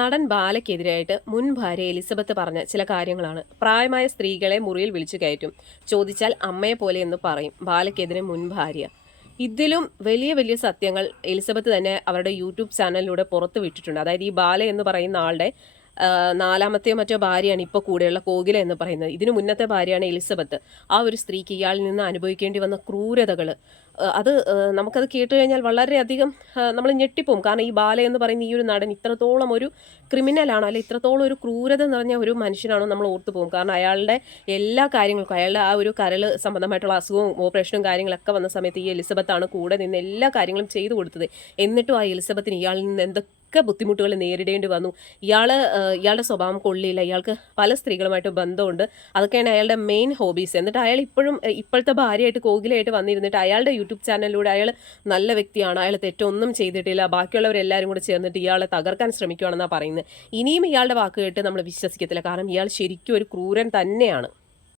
നടൻ ബാലയ്ക്കെതിരായിട്ട് മുൻ ഭാര്യ എലിസബത്ത് പറഞ്ഞ ചില കാര്യങ്ങളാണ്. പ്രായമായ സ്ത്രീകളെ മുറിയിൽ വിളിച്ചു കയറ്റും. ചോദിച്ചാൽ അമ്മയെ പോലെ എന്ന് പറയും. ബാലയ്ക്കെതിരെ മുൻ ഭാര്യ. ഇതിലും വലിയ വലിയ സത്യങ്ങൾ എലിസബത്ത് തന്നെ അവരുടെ യൂട്യൂബ് ചാനലിലൂടെ പുറത്തു വിട്ടിട്ടുണ്ട്. അതായത് ഈ ബാല എന്ന് പറയുന്ന ആളുടെ നാലാമത്തെയോ മറ്റോ ഭാര്യയാണ് ഇപ്പോൾ കൂടെയുള്ള കോകില എന്ന് പറയുന്നത്. ഇതിനു മുന്നത്തെ ഭാര്യയാണ് എലിസബത്ത്. ആ ഒരു സ്ത്രീക്ക് ഇയാളിൽ നിന്ന് അനുഭവിക്കേണ്ടി വന്ന ക്രൂരതകൾ അത് നമുക്കത് കേട്ട് കഴിഞ്ഞാൽ വളരെയധികം നമ്മൾ ഞെട്ടിപ്പോവും. കാരണം ഈ ബാല എന്ന് പറയുന്ന ഈ ഒരു നടൻ ഇത്രത്തോളം ഒരു ക്രിമിനലാണോ, അല്ലെ ഇത്രത്തോളം ഒരു ക്രൂരത നിറഞ്ഞ ഒരു മനുഷ്യനാണോ നമ്മൾ ഓർത്തു പോകും. കാരണം അയാളുടെ എല്ലാ കാര്യങ്ങൾക്കും, അയാളുടെ ആ ഒരു കരൾ സംബന്ധമായിട്ടുള്ള അസുഖവും ഓപ്പറേഷനും കാര്യങ്ങളൊക്കെ വന്ന സമയത്ത് ഈ എലിസബത്താണ് കൂടെ നിന്ന് എല്ലാ കാര്യങ്ങളും ചെയ്തു കൊടുത്തത്. എന്നിട്ടും ആ എലിസബത്തിന് ഇയാളിൽ നിന്ന് എന്തൊക്കെ ബുദ്ധിമുട്ടുകൾ നേരിടേണ്ടി വന്നു. ഇയാളുടെ സ്വഭാവം കൊള്ളില്ല, ഇയാൾക്ക് പല സ്ത്രീകളുമായിട്ട് ബന്ധമുണ്ട്, അതൊക്കെയാണ് അയാളുടെ മെയിൻ ഹോബീസ്. എന്നിട്ട് അയാൾ ഇപ്പോഴും ഇപ്പോഴത്തെ ഭാര്യയായിട്ട് കോകിലയായിട്ട് വന്നിരുന്നിട്ട് അയാളുടെ യൂട്യൂബ് ചാനലിലൂടെ അയാൾ നല്ല വ്യക്തിയാണ്, അയാൾ തെറ്റൊന്നും ചെയ്തിട്ടില്ല, ബാക്കിയുള്ളവരെല്ലാവരും കൂടെ ചേർന്നിട്ട് ഇയാളെ തകർക്കാൻ ശ്രമിക്കുകയാണെന്നാണ് പറയുന്നത്. ഇനിയും ഇയാളുടെ വാക്ക് കേട്ട് നമ്മൾ വിശ്വസിക്കത്തില്ല. കാരണം ഇയാൾ ശരിക്കും ഒരു ക്രൂരൻ തന്നെയാണ്.